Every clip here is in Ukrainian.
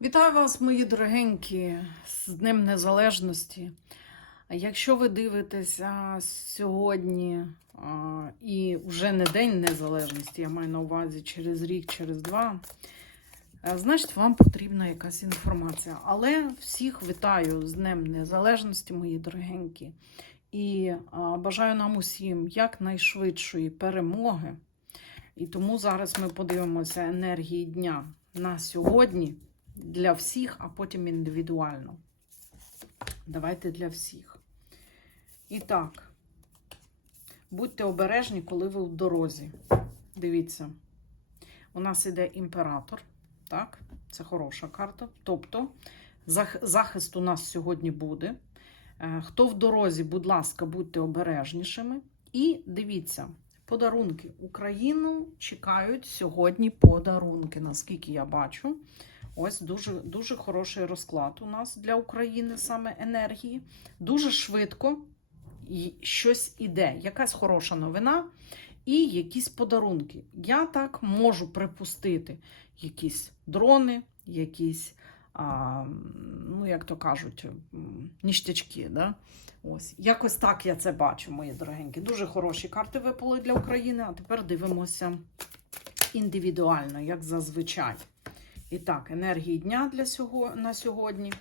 Вітаю вас, мої дорогенькі, з Днем Незалежності. Якщо ви дивитеся сьогодні і вже не День Незалежності, я маю на увазі через рік, через два, е, значить вам потрібна якась інформація. Але всіх вітаю з Днем Незалежності, мої дорогенькі. І бажаю нам усім якнайшвидшої перемоги. І тому зараз ми подивимося енергії дня на сьогодні для всіх, а потім індивідуально. Давайте для всіх. І так, будьте обережні, коли ви в дорозі. Дивіться, у нас іде імператор, так? Це хороша карта. Тобто, захист у нас сьогодні буде. Е, Хто в дорозі, будь ласка, будьте обережнішими. І дивіться, подарунки. Україну чекають сьогодні подарунки, наскільки я бачу. Ось дуже, дуже хороший розклад у нас для України саме енергії. Дуже швидко щось іде. Якась хороша новина і якісь подарунки. Я так можу припустити якісь дрони, якісь, а, ну, як то кажуть, ніштячки. Да? Ось. Якось так я це бачу, мої дорогенькі. Дуже хороші карти випали для України, а тепер дивимося індивідуально, як зазвичай. І так, енергії дня для сього, на сьогодні.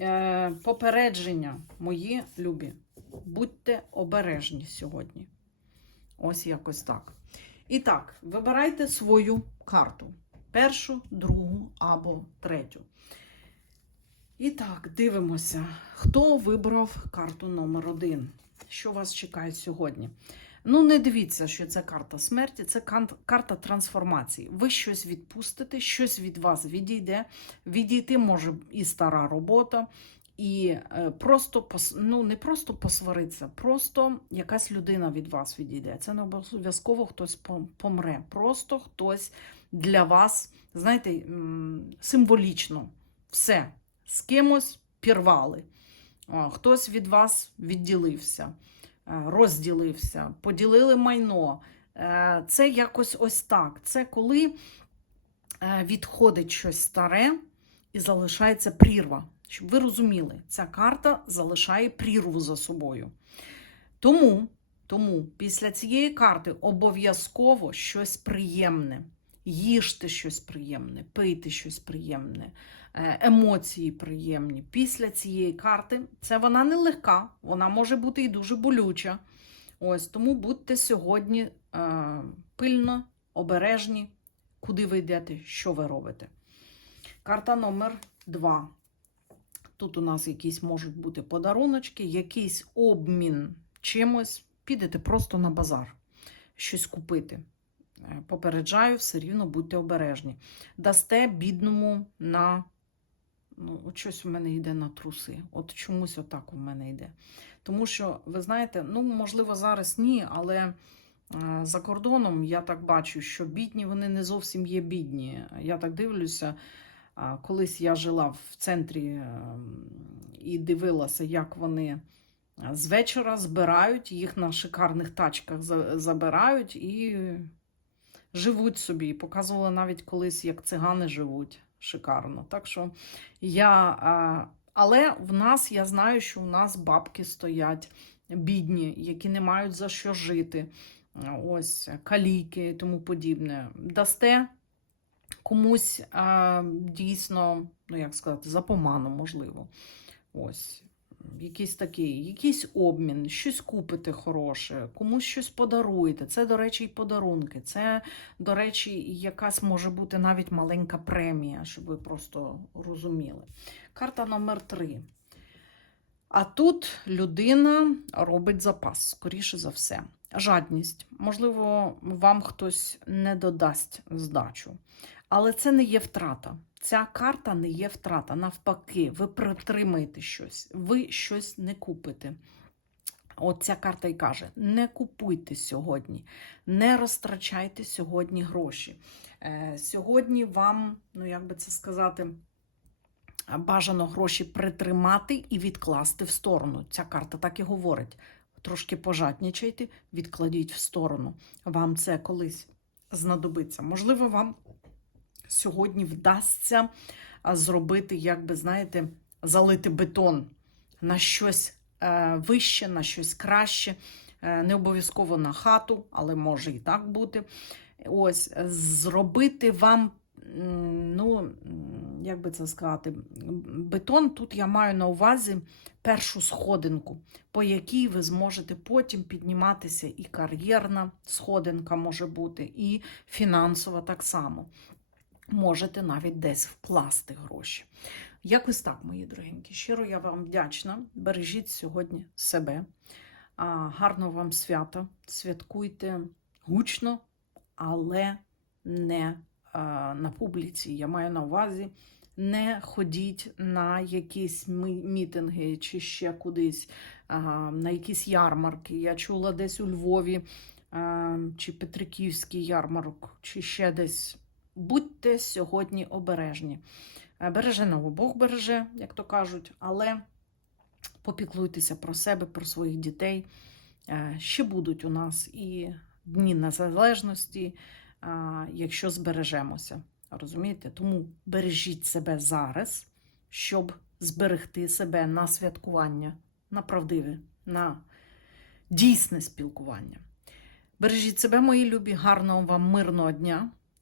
Е, попередження, мої любі. Будьте обережні сьогодні. Ось якось так. І так, вибирайте свою карту. Першу, другу або третю. І так, дивимося, хто вибрав карту номер один. Що вас чекає сьогодні? Ну, не дивіться, що це карта смерті, це карта трансформації. Ви щось відпустите, щось від вас відійде. Відійти може і стара робота, і е, просто ну, не просто посваритися, просто якась людина від вас відійде. Це не обов'язково хтось помре. Просто хтось для вас, знаєте, символічно все з кимось пірвали. Хтось від вас відділився розділився, поділили майно. Е, Це якось ось так. Це коли е, відходить щось старе і залишається прірва. Щоб ви розуміли, ця карта залишає прірву за собою. Тому, тому після цієї карти обов'язково щось приємне. Їжте щось приємне, пийте щось приємне, е, емоції приємні. Після цієї карти це вона не легка, вона може бути і дуже болюча. Ось тому будьте сьогодні е, пильно, обережні, куди ви йдете, що ви робите. Карта номер 2. Тут у нас якісь можуть бути подаруночки, якийсь обмін чимось. Підете просто на базар, щось купити. Е, Попереджаю, все рівно будьте обережні. Дасте бідному на. Ну, от щось у мене йде на труси. От чомусь отак у мене йде. Тому що, ви знаєте, ну, можливо, зараз ні, але е, за кордоном я так бачу, що бідні вони не зовсім є бідні. Я так дивлюся. Колись я жила в центрі е, і дивилася, як вони е, з вечора збирають, їх на шикарних тачках забирають і живуть собі. Показувала навіть колись, як цигани живуть шикарно. Так що я. Але в нас я знаю, що в нас бабки стоять бідні, які не мають за що жити. Ось каліки і тому подібне. Дасте комусь дійсно, ну як сказати, за поману, можливо. Ось. Якийсь такий, якийсь обмін, щось купите хороше, комусь щось подаруєте. Це, до речі, і подарунки. Це, до речі, якась може бути навіть маленька премія, щоб ви просто розуміли. Карта номер три. А тут людина робить запас, скоріше за все. Жадність. Можливо, вам хтось не додасть здачу. Але це не є втрата. Ця карта не є втрата. Навпаки, ви притримаєте щось, ви щось не купите. От ця карта і каже: не купуйте сьогодні, не розтрачайте сьогодні гроші. Е, сьогодні вам, ну як би це сказати, бажано гроші притримати і відкласти в сторону. Ця карта так і говорить. Трошки пожаднічайте, відкладіть в сторону. Вам це колись знадобиться. Можливо, вам сьогодні вдасться зробити, як би, знаєте, залити бетон на щось е, вище, на щось краще. Е, Не обов'язково на хату, але може і так бути. Ось, е, зробити вам, ну, як би це сказати, бетон тут я маю на увазі першу сходинку, по якій ви зможете потім підніматися, і кар'єрна сходинка може бути, і фінансова так само. Можете навіть десь вкласти гроші. Якось так, мої дорогенькі. Щиро я вам вдячна. Бережіть сьогодні себе. Гарного вам свята. Святкуйте гучно, але не на публіці. Я маю на увазі. Не ходіть на якісь мітинги чи ще кудись, на якісь ярмарки. Я чула десь у Львові чи Петриківський ярмарок, чи ще десь. Будьте сьогодні обережні. Е, Береженого Бог береже, як то кажуть, але попіклуйтеся про себе, про своїх дітей. Е, Ще будуть у нас і Дні Незалежності, якщо збережемося. Розумієте? Тому бережіть себе зараз, щоб зберегти себе на святкування, на правдиве, на дійсне спілкування. Бережіть себе, мої любі, гарного вам мирного дня